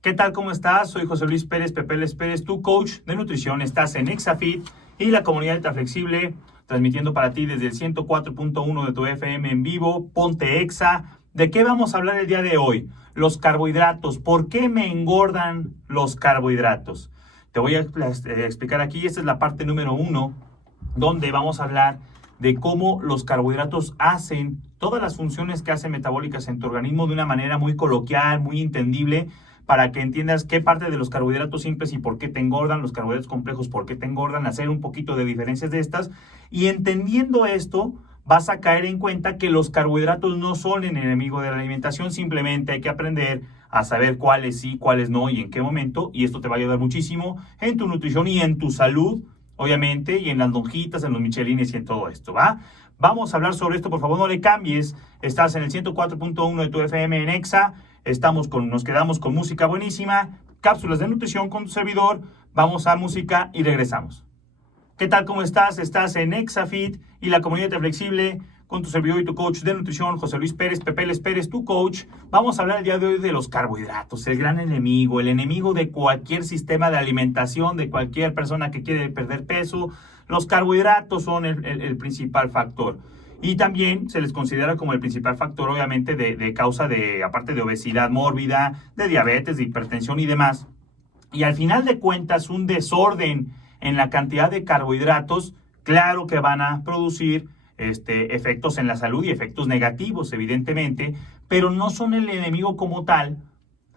¿Qué tal? ¿Cómo estás? Soy José Luis Pérez, Pepeles Pérez, tu coach de nutrición. Estás en Exafit y la comunidad de Flexible, transmitiendo para ti desde el 104.1 de tu FM en vivo. Ponte Exa. ¿De qué vamos a hablar el día de hoy? Los carbohidratos. ¿Por qué me engordan los carbohidratos? Te voy a explicar aquí. Esta es la parte número 1, donde vamos a hablar de cómo los carbohidratos hacen todas las funciones que hacen metabólicas en tu organismo de una manera muy coloquial, muy entendible, para que entiendas qué parte de los carbohidratos simples y por qué te engordan, los carbohidratos complejos, por qué te engordan, hacer un poquito de diferencias de estas. Y entendiendo esto, vas a caer en cuenta que los carbohidratos no son el enemigo de la alimentación, simplemente hay que aprender a saber cuáles sí, cuáles no y en qué momento. Y esto te va a ayudar muchísimo en tu nutrición y en tu salud, obviamente, y en las lonjitas, en los michelines y en todo esto, ¿va? Vamos a hablar sobre esto, por favor, no le cambies. Estás en el 104.1 de tu FM en Exa. Nos quedamos con música buenísima, cápsulas de nutrición con tu servidor. Vamos a música y regresamos. ¿Qué tal? ¿Cómo estás? Estás en Exafit y la comunidad de Flexible con tu servidor y tu coach de nutrición, José Luis Pérez, Pepeles Pérez, tu coach. Vamos a hablar el día de hoy de los carbohidratos, el gran enemigo, el enemigo de cualquier sistema de alimentación, de cualquier persona que quiere perder peso. Los carbohidratos son el principal factor. Y también se les considera como el principal factor, obviamente, de causa de, aparte de obesidad mórbida, de diabetes, de hipertensión y demás. Y al final de cuentas, un desorden en la cantidad de carbohidratos, claro que van a producir efectos en la salud y efectos negativos, evidentemente, pero no son el enemigo como tal.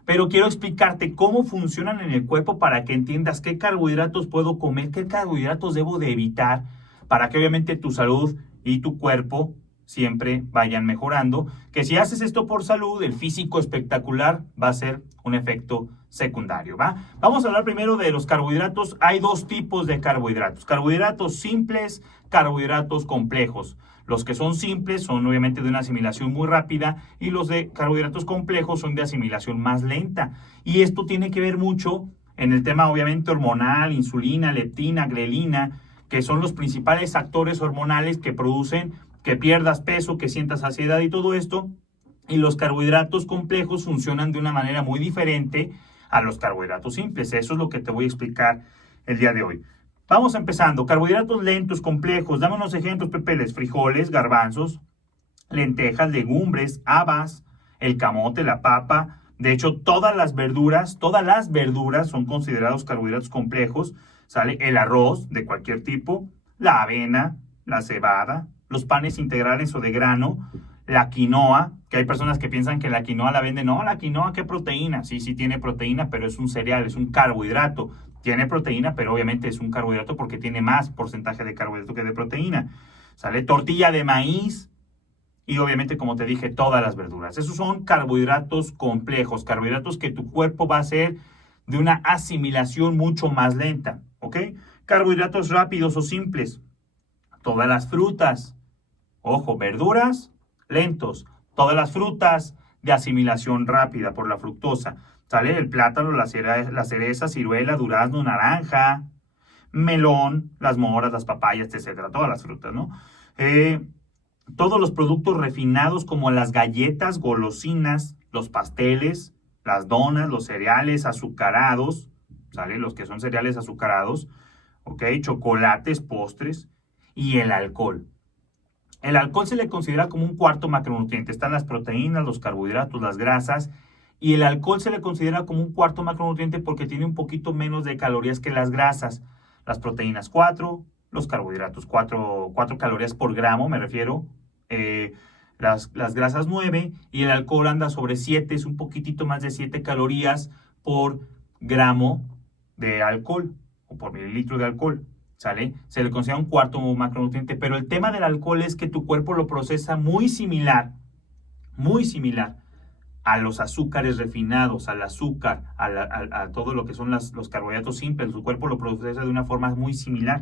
Pero quiero explicarte cómo funcionan en el cuerpo para que entiendas qué carbohidratos puedo comer, qué carbohidratos debo de evitar, para que obviamente tu salud y tu cuerpo siempre vayan mejorando. Que si haces esto por salud, el físico espectacular va a ser un efecto secundario, ¿va? Vamos a hablar primero de los carbohidratos. Hay dos tipos de carbohidratos: carbohidratos simples, carbohidratos complejos. Los que son simples son obviamente de una asimilación muy rápida y los de carbohidratos complejos son de asimilación más lenta. Y esto tiene que ver mucho en el tema obviamente hormonal, insulina, leptina, grelina, que son los principales actores hormonales que producen que pierdas peso, que sientas saciedad y todo esto. Y los carbohidratos complejos funcionan de una manera muy diferente a los carbohidratos simples. Eso es lo que te voy a explicar el día de hoy. Vamos empezando. Carbohidratos lentos, complejos. Dame unos ejemplos, Pepeles. Frijoles, garbanzos, lentejas, legumbres, habas, el camote, la papa. De hecho, todas las verduras son considerados carbohidratos complejos. ¿Sale? El arroz de cualquier tipo, la avena, la cebada, los panes integrales o de grano, la quinoa, que hay personas que piensan que la quinoa la venden. No, la quinoa, ¿qué proteína? Sí, sí tiene proteína, pero es un cereal, es un carbohidrato. Tiene proteína, pero obviamente es un carbohidrato porque tiene más porcentaje de carbohidrato que de proteína. ¿Sale? Tortilla de maíz y obviamente, como te dije, todas las verduras. Esos son carbohidratos complejos, carbohidratos que tu cuerpo va a hacer de una asimilación mucho más lenta, ¿ok? Carbohidratos rápidos o simples, todas las frutas, ojo, verduras, lentos, todas las frutas de asimilación rápida por la fructosa, ¿sale? El plátano, la cereza, ciruela, durazno, naranja, melón, las moras, las papayas, etcétera, todas las frutas, ¿no? Todos los productos refinados como las galletas, golosinas, los pasteles, las donas, los cereales azucarados, ¿sale? Los que son cereales azucarados, ¿ok? Chocolates, postres y el alcohol. El alcohol se le considera como un cuarto macronutriente. Están las proteínas, los carbohidratos, las grasas, y el alcohol se le considera como un cuarto macronutriente porque tiene un poquito menos de calorías que las grasas. Las proteínas 4, los carbohidratos 4 calorías por gramo, me refiero. Las grasas 9 y el alcohol anda sobre 7, es un poquitito más de 7 calorías por gramo de alcohol o por mililitro de alcohol, ¿sale? Se le considera un cuarto macronutriente, pero el tema del alcohol es que tu cuerpo lo procesa muy similar a los azúcares refinados, al azúcar, a todo lo que son los carbohidratos simples. Tu cuerpo lo procesa de una forma muy similar.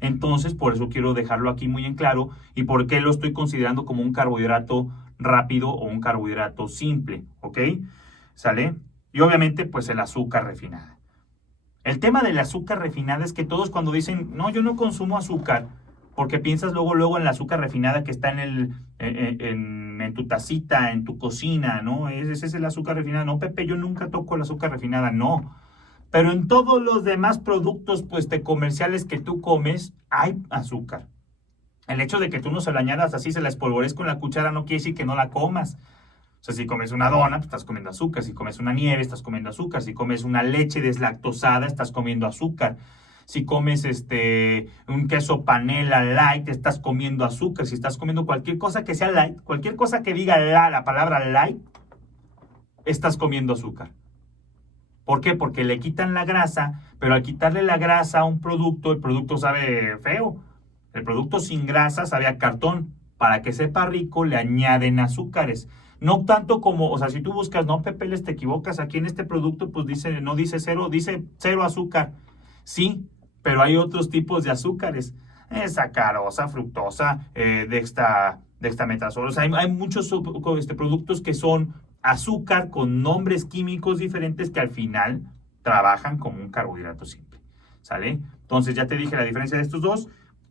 Entonces, por eso quiero dejarlo aquí muy en claro y por qué lo estoy considerando como un carbohidrato rápido o un carbohidrato simple, ¿ok? ¿Sale? Y obviamente, pues el azúcar refinada. El tema del azúcar refinada es que todos cuando dicen, no, yo no consumo azúcar, porque piensas luego en la azúcar refinada que está en en tu tacita, en tu cocina, ¿no? Ese es el azúcar refinada. No, Pepe, yo nunca toco el azúcar refinada, no. Pero en todos los demás productos, pues, comerciales que tú comes, hay azúcar. El hecho de que tú no se la añadas así, se la espolvorees con la cuchara, no quiere decir que no la comas. O sea, si comes una dona, pues estás comiendo azúcar. Si comes una nieve, estás comiendo azúcar. Si comes una leche deslactosada, estás comiendo azúcar. Si comes un queso panela light, estás comiendo azúcar. Si estás comiendo cualquier cosa que sea light, cualquier cosa que diga la palabra light, estás comiendo azúcar. ¿Por qué? Porque le quitan la grasa, pero al quitarle la grasa a un producto, el producto sabe feo. El producto sin grasa sabe a cartón. Para que sepa rico, le añaden azúcares. No tanto como, o sea, si tú buscas, no, Pepe, te equivocas, aquí en este producto, pues no dice cero, dice cero azúcar. Sí, pero hay otros tipos de azúcares. Sacarosa, fructosa, dextametasol. O sea, hay muchos productos que son azúcar con nombres químicos diferentes que al final trabajan como un carbohidrato simple. ¿Sale? Entonces ya te dije la diferencia de estos dos.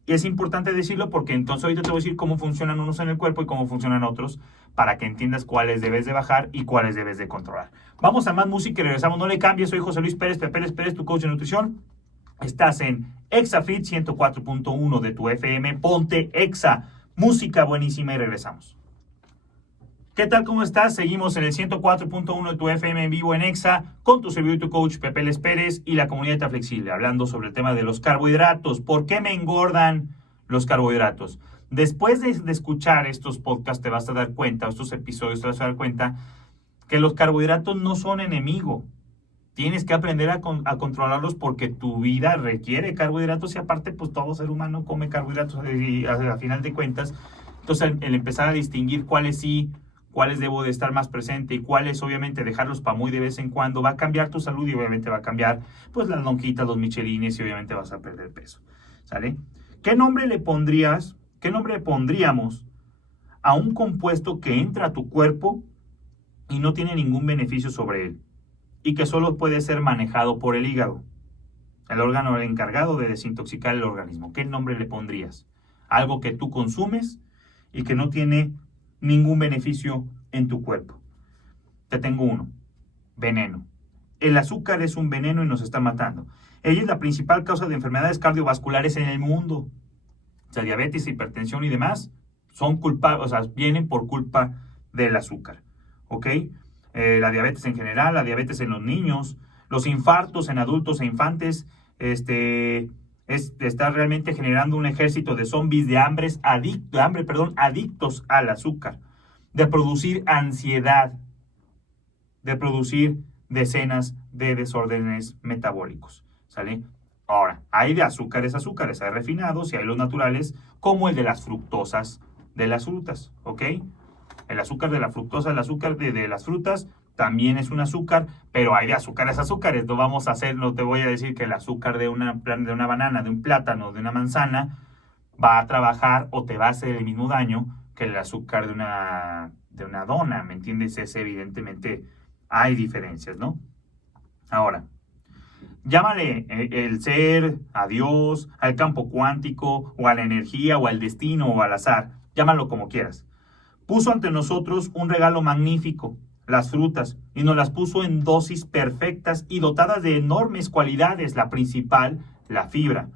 Y es importante decirlo porque entonces ahorita te voy a decir cómo funcionan unos en el cuerpo y cómo funcionan otros para que entiendas cuáles debes de bajar y cuáles debes de controlar. Vamos a más música y regresamos. No le cambies. Soy José Luis Pérez, Pérez, tu coach de nutrición. Estás en ExaFit 104.1 de tu FM. Ponte Exa. Música buenísima y regresamos. ¿Qué tal? ¿Cómo estás? Seguimos en el 104.1 de tu FM en vivo en Exa con tu servidor y tu coach Pepe Les Pérez y la comunidad de Flexible, hablando sobre el tema de los carbohidratos. ¿Por qué me engordan los carbohidratos? Después de escuchar estos podcasts te vas a dar cuenta, estos episodios te vas a dar cuenta que los carbohidratos no son enemigo. Tienes que aprender a controlarlos porque tu vida requiere carbohidratos y aparte pues todo ser humano come carbohidratos y a final de cuentas. Entonces el empezar a distinguir cuáles sí, cuáles debo de estar más presente y cuáles obviamente dejarlos para muy de vez en cuando, va a cambiar tu salud y obviamente va a cambiar pues las lonjitas, los michelines y obviamente vas a perder peso, ¿sale? ¿Qué nombre le pondríamos a un compuesto que entra a tu cuerpo y no tiene ningún beneficio sobre él y que solo puede ser manejado por el hígado, el órgano encargado de desintoxicar el organismo? ¿Qué nombre le pondrías? Algo que tú consumes y que no tiene ningún beneficio en tu cuerpo. Te tengo uno: veneno. El azúcar es un veneno y nos está matando. Ella es la principal causa de enfermedades cardiovasculares en el mundo. O sea, diabetes, hipertensión y demás son culpables, o sea, vienen por culpa del azúcar. ¿Ok? La diabetes en general, la diabetes en los niños, los infartos en adultos e infantes, está realmente generando un ejército de zombies adictos al azúcar, de producir ansiedad, de producir decenas de desórdenes metabólicos, ¿sale? Ahora, hay de azúcares, hay refinados y hay los naturales, como el de las fructosas de las frutas, ¿ok? El azúcar de la fructosa, el azúcar de las frutas, también es un azúcar, pero hay de azúcares. No te voy a decir que el azúcar de una banana, de un plátano, de una manzana, va a trabajar o te va a hacer el mismo daño que el azúcar de una dona, ¿me entiendes? Evidentemente hay diferencias, ¿no? Ahora, llámale el ser, a Dios, al campo cuántico, o a la energía, o al destino, o al azar, llámalo como quieras. Puso ante nosotros un regalo magnífico, las frutas, y nos las puso en dosis perfectas y dotadas de enormes cualidades, la principal, la fibra.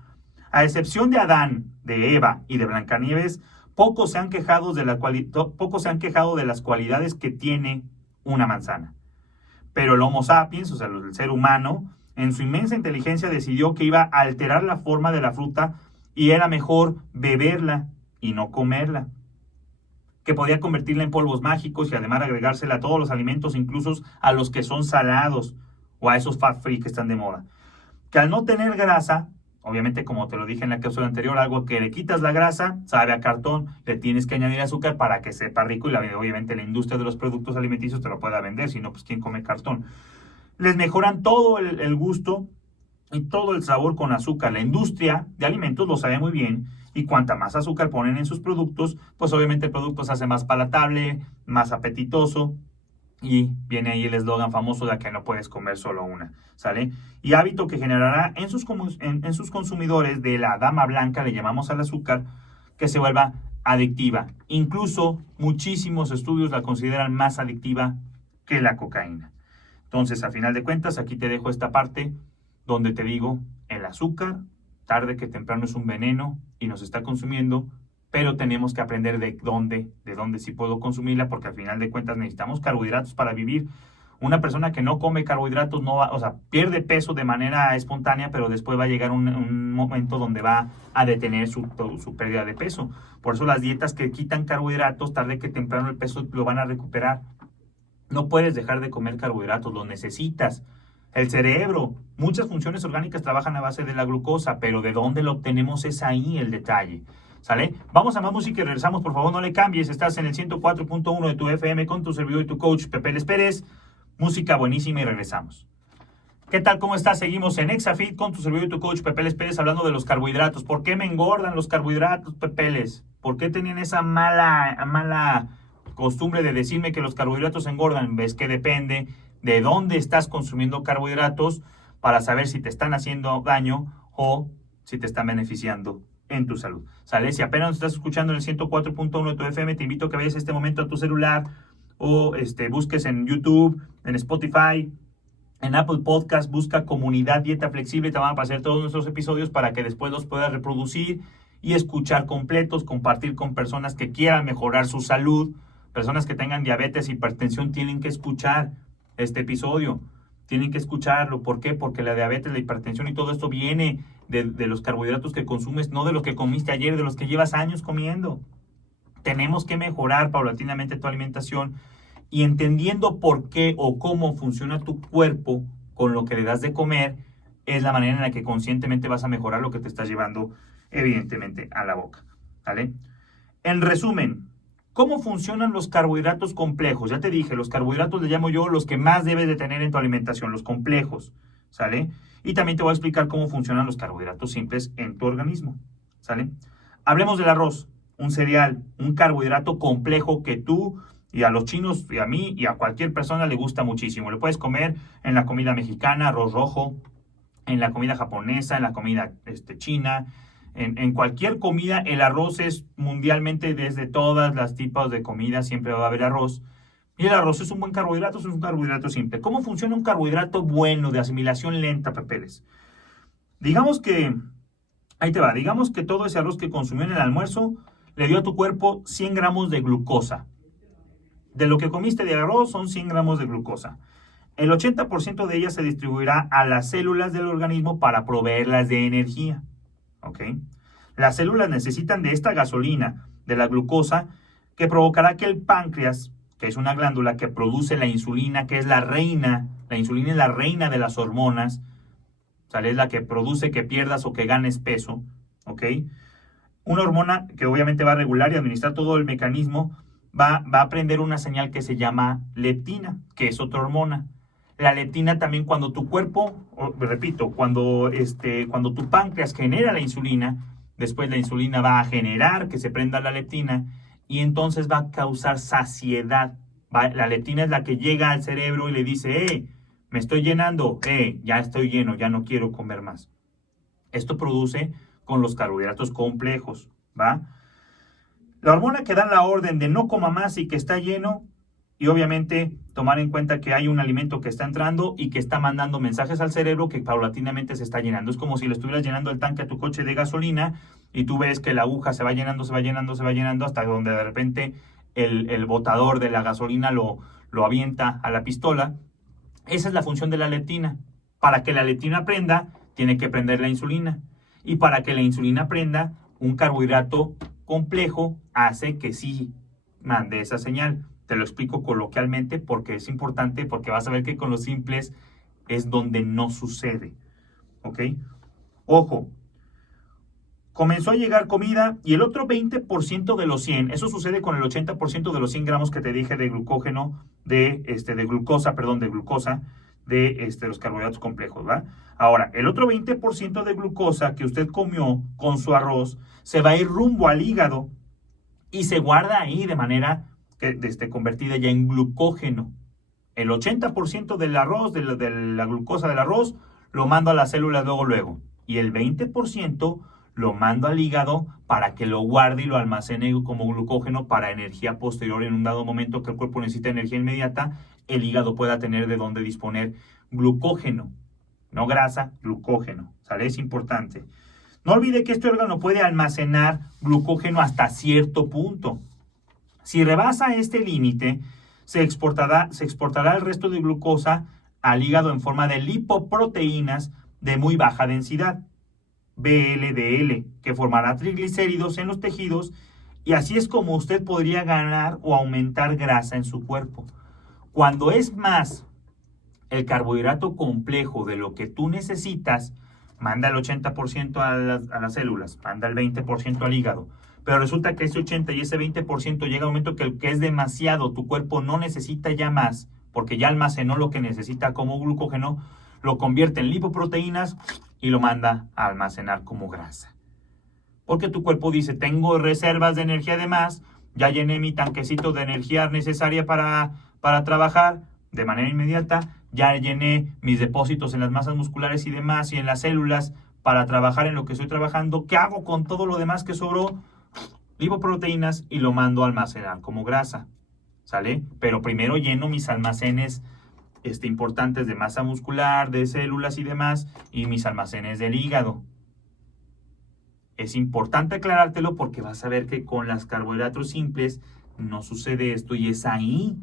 A excepción de Adán, de Eva y de Blancanieves, pocos se han quejado de las cualidades que tiene una manzana. Pero el Homo sapiens, o sea, el ser humano, en su inmensa inteligencia decidió que iba a alterar la forma de la fruta y era mejor beberla y no comerla, que podía convertirla en polvos mágicos y además agregársela a todos los alimentos, incluso a los que son salados o a esos fat free que están de moda. Que al no tener grasa, obviamente como te lo dije en la cápsula anterior, algo que le quitas la grasa, sabe a cartón, le tienes que añadir azúcar para que sepa rico y obviamente la industria de los productos alimenticios te lo pueda vender, si no, pues ¿quién come cartón? Les mejoran todo el gusto y todo el sabor con azúcar. La industria de alimentos lo sabe muy bien y cuanta más azúcar ponen en sus productos, pues obviamente el producto se hace más palatable, más apetitoso y viene ahí el eslogan famoso de que no puedes comer solo una, ¿sale? Y hábito que generará en sus consumidores de la dama blanca, le llamamos al azúcar, que se vuelva adictiva. Incluso muchísimos estudios la consideran más adictiva que la cocaína. Entonces, a final de cuentas, aquí te dejo esta parte donde te digo, el azúcar, tarde que temprano es un veneno y nos está consumiendo, pero tenemos que aprender de dónde sí puedo consumirla, porque al final de cuentas necesitamos carbohidratos para vivir. Una persona que no come carbohidratos no va, o sea, pierde peso de manera espontánea, pero después va a llegar un momento donde va a detener su pérdida de peso. Por eso las dietas que quitan carbohidratos, tarde que temprano el peso lo van a recuperar. No puedes dejar de comer carbohidratos, los necesitas. El cerebro, muchas funciones orgánicas trabajan a base de la glucosa, pero de dónde lo obtenemos es ahí el detalle. ¿Sale? Vamos a más música y regresamos. Por favor, no le cambies. Estás en el 104.1 de tu FM con tu servidor y tu coach Pepe Les Pérez. Música buenísima y regresamos. ¿Qué tal? ¿Cómo estás? Seguimos en Exafit con tu servidor y tu coach Pepe Les Pérez hablando de los carbohidratos. ¿Por qué me engordan los carbohidratos, Pepeles? ¿Por qué tenían esa mala costumbre de decirme que los carbohidratos engordan? Ves que depende de dónde estás consumiendo carbohidratos para saber si te están haciendo daño o si te están beneficiando en tu salud. ¿Sale? Si apenas estás escuchando en el 104.1 de tu FM, te invito a que vayas este momento a tu celular o busques en YouTube, en Spotify, en Apple Podcast, busca Comunidad Dieta Flexible, te van a aparecer todos nuestros episodios para que después los puedas reproducir y escuchar completos, compartir con personas que quieran mejorar su salud, personas que tengan diabetes, hipertensión, tienen que escuchar este episodio, tienen que escucharlo. ¿Por qué? Porque la diabetes, la hipertensión y todo esto viene de los carbohidratos que consumes, no de los que comiste ayer, de los que llevas años comiendo. Tenemos que mejorar paulatinamente tu alimentación y entendiendo por qué o cómo funciona tu cuerpo con lo que le das de comer, es la manera en la que conscientemente vas a mejorar lo que te estás llevando, evidentemente, a la boca. ¿Vale? En resumen, ¿cómo funcionan los carbohidratos complejos? Ya te dije, los carbohidratos le llamo yo los que más debes de tener en tu alimentación, los complejos, ¿sale? Y también te voy a explicar cómo funcionan los carbohidratos simples en tu organismo, ¿sale? Hablemos del arroz, un cereal, un carbohidrato complejo que tú y a los chinos y a mí y a cualquier persona le gusta muchísimo. Lo puedes comer en la comida mexicana, arroz rojo, en la comida japonesa, en la comida china. En cualquier comida, el arroz es mundialmente, desde todas las tipos de comida, siempre va a haber arroz. Y el arroz es un buen carbohidrato, es un carbohidrato simple. ¿Cómo funciona un carbohidrato bueno, de asimilación lenta, Pepeles? Digamos que, ahí te va, digamos que todo ese arroz que consumió en el almuerzo le dio a tu cuerpo 100 gramos de glucosa. De lo que comiste de arroz son 100 gramos de glucosa. El 80% de ella se distribuirá a las células del organismo para proveerlas de energía. ¿Ok? Las células necesitan de esta gasolina, de la glucosa, que provocará que el páncreas, que es una glándula que produce la insulina, que es la insulina es la reina de las hormonas, ¿sale? Es la que produce que pierdas o que ganes peso, ¿ok? Una hormona que obviamente va a regular y administrar todo el mecanismo, va a prender una señal que se llama leptina, que es otra hormona. La leptina también, cuando tu cuerpo, repito, cuando tu páncreas genera la insulina, después la insulina va a generar que se prenda la leptina y entonces va a causar saciedad. La leptina es la que llega al cerebro y le dice, me estoy llenando, ya estoy lleno, ya no quiero comer más. Esto produce con los carbohidratos complejos, ¿va? La hormona que da la orden de no coma más y que está lleno, y obviamente tomar en cuenta que hay un alimento que está entrando y que está mandando mensajes al cerebro que paulatinamente se está llenando. Es como si le estuvieras llenando el tanque a tu coche de gasolina y tú ves que la aguja se va llenando, se va llenando, se va llenando hasta donde de repente el botador de la gasolina lo avienta a la pistola. Esa es la función de la leptina. Para que la leptina prenda, tiene que prender la insulina. Y para que la insulina prenda, un carbohidrato complejo hace que sí mande esa señal. Te lo explico coloquialmente porque es importante, porque vas a ver que con los simples es donde no sucede. ¿Ok? Ojo, comenzó a llegar comida y el otro 20% de los 100, eso sucede con el 80% de los 100 gramos que te dije de glucógeno, de glucosa, de los carbohidratos complejos, ¿va? Ahora, el otro 20% de glucosa que usted comió con su arroz se va a ir rumbo al hígado y se guarda ahí de manera convertida ya en glucógeno. El 80% del arroz, de la glucosa del arroz, lo mando a las células luego. Y el 20% lo mando al hígado para que lo guarde y lo almacene como glucógeno para energía posterior en un dado momento que el cuerpo necesita energía inmediata, el hígado pueda tener de dónde disponer glucógeno, no grasa, glucógeno, ¿sale? Es importante. No olvide que este órgano puede almacenar glucógeno hasta cierto punto. Si rebasa este límite, se exportará el resto de glucosa al hígado en forma de lipoproteínas de muy baja densidad, VLDL, que formará triglicéridos en los tejidos, y así es como usted podría ganar o aumentar grasa en su cuerpo. Cuando es más el carbohidrato complejo de lo que tú necesitas, manda el 80% a las células, manda el 20% al hígado. Pero resulta que ese 80 y ese 20% llega a un momento que es demasiado, tu cuerpo no necesita ya más, porque ya almacenó lo que necesita como glucógeno, lo convierte en lipoproteínas y lo manda a almacenar como grasa. Porque tu cuerpo dice, tengo reservas de energía de más, ya llené mi tanquecito de energía necesaria para trabajar de manera inmediata, ya llené mis depósitos en las masas musculares y demás y en las células para trabajar en lo que estoy trabajando. ¿Qué hago con todo lo demás que sobró? Lipoproteínas y lo mando a almacenar como grasa, ¿sale? Pero primero lleno mis almacenes importantes de masa muscular, de células y demás, y mis almacenes del hígado. Es importante aclarártelo porque vas a ver que con los carbohidratos simples no sucede esto y es ahí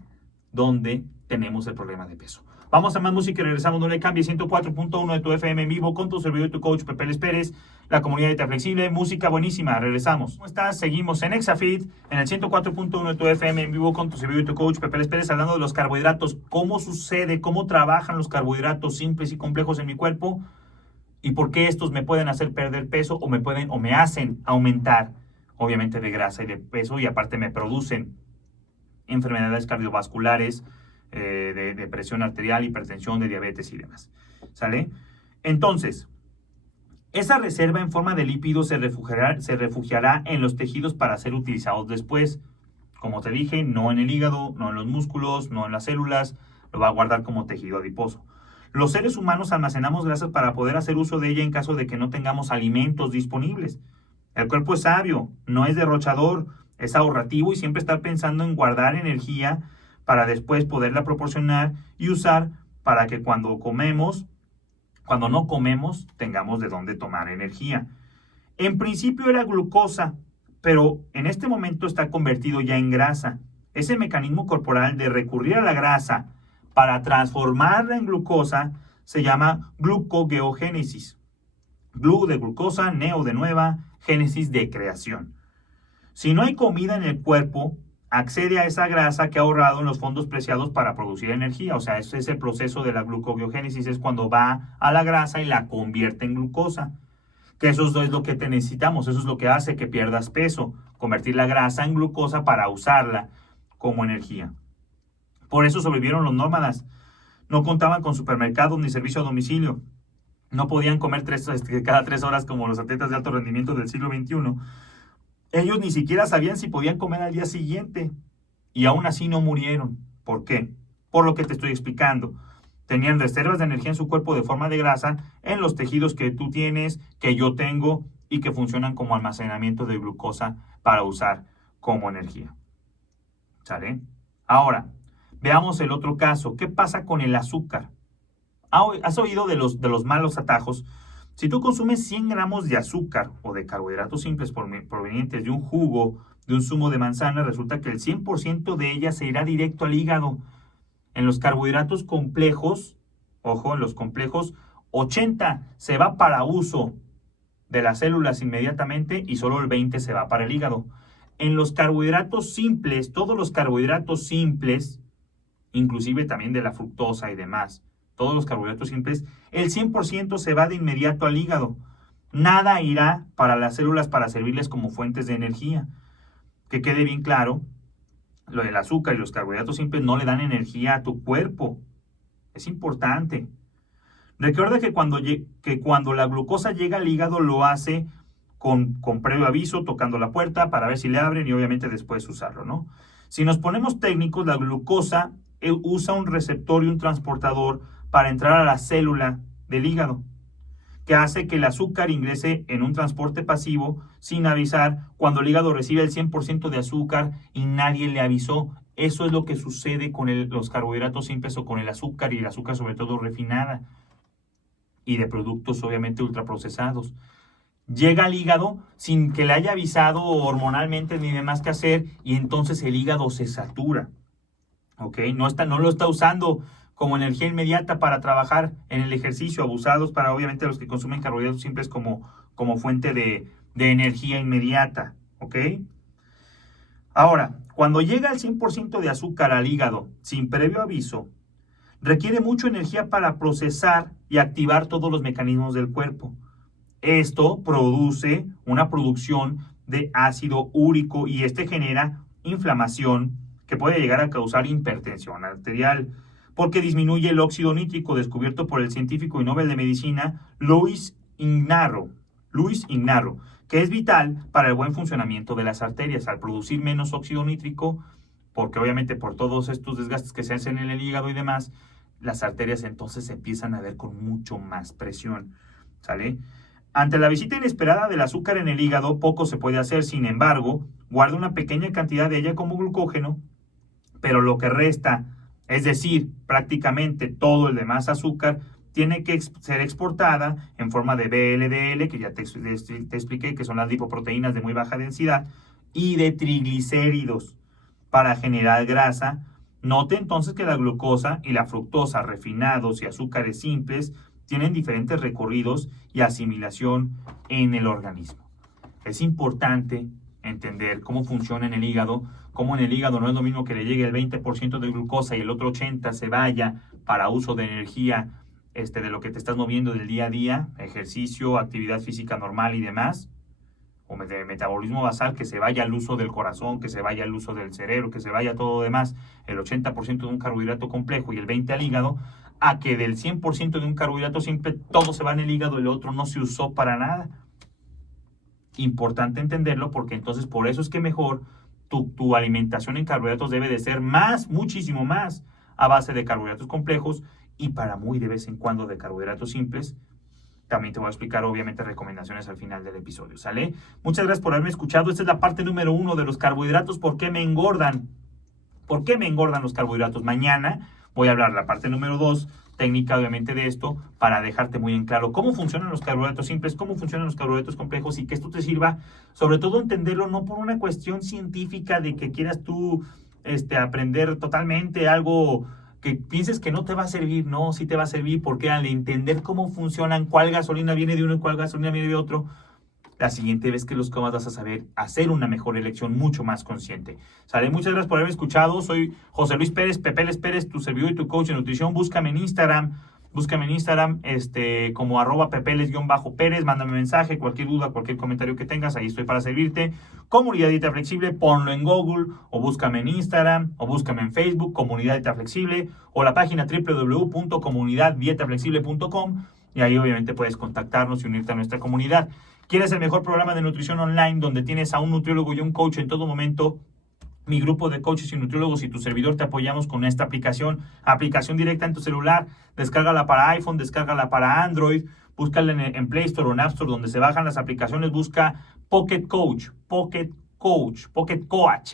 donde tenemos el problema de peso. Vamos a más música y regresamos, no le cambie. 104.1 de tu FM en vivo con tu servidor y tu coach Pepe Les Pérez, la comunidad de Dieta Flexible, música buenísima, regresamos. ¿Cómo estás? Seguimos en Exafit, en el 104.1 de tu FM en vivo con tu servidor y tu coach Pepe Les Pérez, hablando de los carbohidratos, cómo sucede, cómo trabajan los carbohidratos simples y complejos en mi cuerpo y por qué estos me pueden hacer perder peso o me hacen aumentar, obviamente, de grasa y de peso, y aparte me producen enfermedades cardiovasculares, de presión arterial, hipertensión, de diabetes y demás, ¿sale? Entonces, esa reserva en forma de lípidos se refugiará en los tejidos para ser utilizados después. Como te dije, no en el hígado, no en los músculos, no en las células, lo va a guardar como tejido adiposo. Los seres humanos almacenamos grasas para poder hacer uso de ella en caso de que no tengamos alimentos disponibles. El cuerpo es sabio, no es derrochador, es ahorrativo y siempre está pensando en guardar energía para después poderla proporcionar y usar para que cuando no comemos, tengamos de dónde tomar energía. En principio era glucosa, pero en este momento está convertido ya en grasa. Ese mecanismo corporal de recurrir a la grasa para transformarla en glucosa se llama glucogeogénesis. Glu de glucosa, neo de nueva, génesis de creación. Si no hay comida en el cuerpo, accede a esa grasa que ha ahorrado en los fondos preciados para producir energía. O sea, ese es el proceso de la glucogeogénesis, es cuando va a la grasa y la convierte en glucosa. Que eso es lo que te necesitamos, eso es lo que hace que pierdas peso, convertir la grasa en glucosa para usarla como energía. Por eso sobrevivieron los nómadas. No contaban con supermercados ni servicio a domicilio. No podían comer cada 3 horas como los atletas de alto rendimiento del siglo XXI. Ellos ni siquiera sabían si podían comer al día siguiente y aún así no murieron. ¿Por qué? Por lo que te estoy explicando. Tenían reservas de energía en su cuerpo de forma de grasa en los tejidos que tú tienes, que yo tengo y que funcionan como almacenamiento de glucosa para usar como energía. ¿Sale? Ahora, veamos el otro caso. ¿Qué pasa con el azúcar? ¿Has oído de los malos atajos? Si tú consumes 100 gramos de azúcar o de carbohidratos simples provenientes de un jugo, de un zumo de manzana, resulta que el 100% de ella se irá directo al hígado. En los carbohidratos complejos, ojo, en los complejos, 80 se va para uso de las células inmediatamente y solo el 20 se va para el hígado. En los carbohidratos simples, todos los carbohidratos simples, inclusive también de la fructosa y demás, todos los carbohidratos simples, el 100% se va de inmediato al hígado. Nada irá para las células para servirles como fuentes de energía. Que quede bien claro, lo del azúcar y los carbohidratos simples no le dan energía a tu cuerpo. Es importante. Recuerda que cuando la glucosa llega al hígado lo hace con previo aviso, tocando la puerta para ver si le abren y obviamente después usarlo, ¿no? Si nos ponemos técnicos, la glucosa usa un receptor y un transportador para entrar a la célula del hígado. que hace que el azúcar ingrese en un transporte pasivo sin avisar cuando el hígado recibe el 100% de azúcar y nadie le avisó. Eso es lo que sucede con los carbohidratos simples o con el azúcar, y el azúcar sobre todo refinada y de productos obviamente ultraprocesados. Llega al hígado sin que le haya avisado hormonalmente ni demás que hacer, y entonces el hígado se satura. ¿Ok? No lo está usando como energía inmediata para trabajar en el ejercicio, abusados para obviamente los que consumen carbohidratos simples como fuente de energía inmediata. ¿Ok? Ahora, cuando llega el 100% de azúcar al hígado sin previo aviso, requiere mucha energía para procesar y activar todos los mecanismos del cuerpo. Esto produce una producción de ácido úrico y este genera inflamación que puede llegar a causar hipertensión arterial, porque disminuye el óxido nítrico descubierto por el científico y Nobel de Medicina Louis Ignarro, que es vital para el buen funcionamiento de las arterias. Al producir menos óxido nítrico, porque obviamente por todos estos desgastes que se hacen en el hígado y demás, las arterias entonces se empiezan a ver con mucho más presión, ¿sale? Ante la visita inesperada del azúcar en el hígado, poco se puede hacer. Sin embargo, guarda una pequeña cantidad de ella como glucógeno, pero lo que resta, es decir, prácticamente todo el demás azúcar, tiene que ser exportada en forma de VLDL, que ya te expliqué que son las lipoproteínas de muy baja densidad, y de triglicéridos para generar grasa. Note entonces que la glucosa y la fructosa, refinados y azúcares simples, tienen diferentes recorridos y asimilación en el organismo. Es importante entender cómo funciona en el hígado, cómo en el hígado no es lo mismo que le llegue el 20% de glucosa y el otro 80% se vaya para uso de energía de lo que te estás moviendo del día a día, ejercicio, actividad física normal y demás, o de metabolismo basal, que se vaya al uso del corazón, que se vaya al uso del cerebro, que se vaya todo lo demás, el 80% de un carbohidrato complejo y el 20% al hígado, a que del 100% de un carbohidrato simple todo se va en el hígado y el otro no se usó para nada. Importante entenderlo, porque entonces por eso es que mejor tu alimentación en carbohidratos debe de ser muchísimo más a base de carbohidratos complejos y para muy de vez en cuando de carbohidratos simples. También te voy a explicar obviamente recomendaciones al final del episodio, ¿sale? Muchas gracias por haberme escuchado. Esta es la parte número 1 de los carbohidratos. ¿Por qué me engordan? ¿Por qué me engordan los carbohidratos? Mañana voy a hablar la parte número 2, técnica obviamente de esto, para dejarte muy en claro cómo funcionan los carbohidratos simples, cómo funcionan los carbohidratos complejos, y que esto te sirva, sobre todo entenderlo no por una cuestión científica de que quieras tú aprender totalmente algo que pienses que no te va a servir. No, sí te va a servir, porque al entender cómo funcionan, cuál gasolina viene de uno y cuál gasolina viene de otro, la siguiente vez que los comas vas a saber hacer una mejor elección mucho más consciente. ¿Sale? Muchas gracias por haberme escuchado. Soy José Luis Pérez, Pepeles Pérez, tu servidor y tu coach de nutrición. Búscame en Instagram como @pepeles_Pérez. Mándame mensaje, cualquier duda, cualquier comentario que tengas, ahí estoy para servirte. Comunidad Dieta Flexible, ponlo en Google, o búscame en Instagram, o búscame en Facebook, Comunidad Dieta Flexible, o la página www.comunidaddietaflexible.com, y ahí obviamente puedes contactarnos y unirte a nuestra comunidad. ¿Quieres el mejor programa de nutrición online donde tienes a un nutriólogo y un coach en todo momento? Mi grupo de coaches y nutriólogos y tu servidor te apoyamos con esta aplicación directa en tu celular. Descárgala para iPhone, descárgala para Android, búscala en Play Store o en App Store, donde se bajan las aplicaciones. Busca Pocket Coach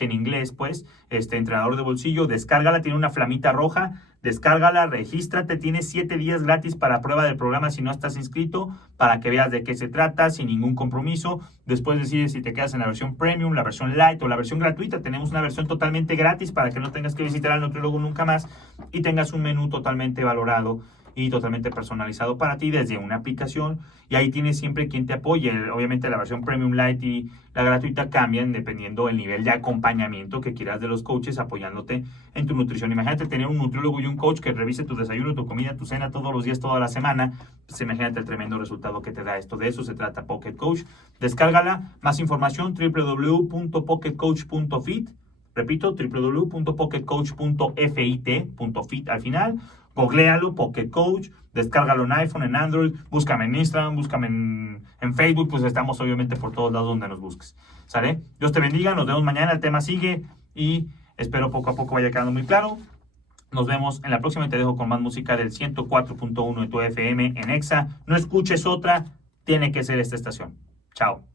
en inglés, pues, entrenador de bolsillo. Descárgala, tiene una flamita roja. Descárgala, regístrate, tienes 7 días gratis para prueba del programa si no estás inscrito, para que veas de qué se trata sin ningún compromiso. Después decides si te quedas en la versión premium, la versión light o la versión gratuita. Tenemos una versión totalmente gratis para que no tengas que visitar al nutriólogo nunca más y tengas un menú totalmente valorado y totalmente personalizado para ti desde una aplicación, y ahí tienes siempre quien te apoye. Obviamente la versión Premium Light y la gratuita cambian dependiendo del nivel de acompañamiento que quieras de los coaches apoyándote en tu nutrición. Imagínate tener un nutriólogo y un coach que revise tu desayuno, tu comida, tu cena todos los días, toda la semana. Pues imagínate el tremendo resultado que te da esto. De eso se trata Pocket Coach. Descárgala. Más información www.pocketcoach.fit. Repito, www.pocketcoach.fit al final. Googlealo, Pocket Coach, descárgalo en iPhone, en Android, búscame en Instagram, búscame en Facebook, pues estamos obviamente por todos lados donde nos busques. ¿Sale? Dios te bendiga, nos vemos mañana, el tema sigue y espero poco a poco vaya quedando muy claro. Nos vemos en la próxima y te dejo con más música del 104.1 de tu FM en Exa. No escuches otra, tiene que ser esta estación. Chao.